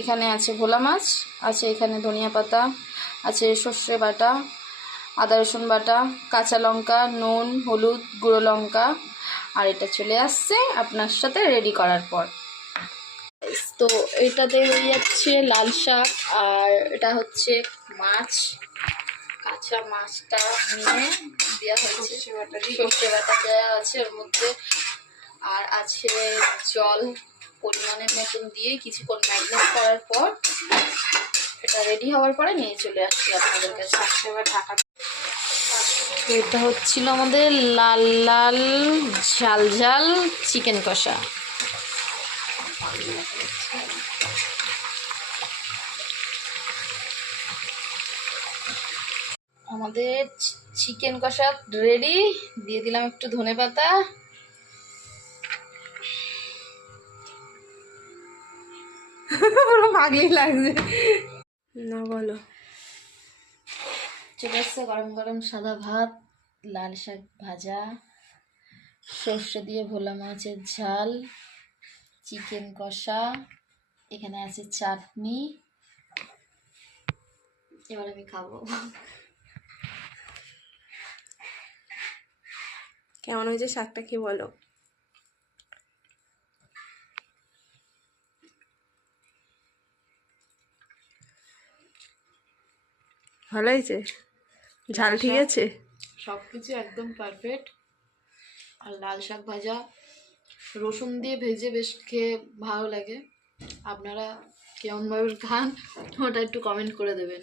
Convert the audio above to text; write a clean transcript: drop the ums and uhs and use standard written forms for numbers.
এখানে আছে ভোলা মাছ, আছে এখানে ধনিয়া পাতা, আছে সর্ষে বাটা, আদা রসুন বাটা, কাঁচা লঙ্কা, নুন, হলুদ, গুঁড়ো লঙ্কা। আর এটা চলে আসছে আপনার সাথে রেডি করার পর। তো এটাতে হয়ে যাচ্ছে লাল শাক, আর এটা হচ্ছে মাছ। কাঁচা মাছটা নিয়ে দেওয়া হয়েছে, সর্ষে বাটা দেওয়া আছে ওর মধ্যে, আর আছে জল পরিমাণের মতন দিয়ে কিছুক্ষণ ম্যারিনেট করার পর এটা রেডি হওয়ার পরে নিয়ে চলে আসছি আপনাদের কাছে। এটা হচ্ছিল আমাদের লাল লাল ঝাল ঝাল চিকেন কষা। আমাদের চিকেন কষা রেডি, দিয়ে দিলাম একটু ধনেপাতা। পাগলি লাগছে না, বলো। চলে আসছে গরম গরম সাদা ভাত, লাল শাক ভাজা, সর্ষে দিয়ে ভোলা মাছের ঝাল, চিকেন কষা, এখানে আছে চাটনি। এবার আমি খাবো। কেমন হয়েছে শাকটা কি বলো? ভালো হয়েছে? ঝাল ঠিক আছে? সব কিছু একদম পারফেক্ট। আর লাল শাক ভাজা রসুন দিয়ে ভেজে বেশ খেয়ে ভালো লাগে। আপনারা কেমনভাবে খান ওটা একটু কমেন্ট করে দেবেন।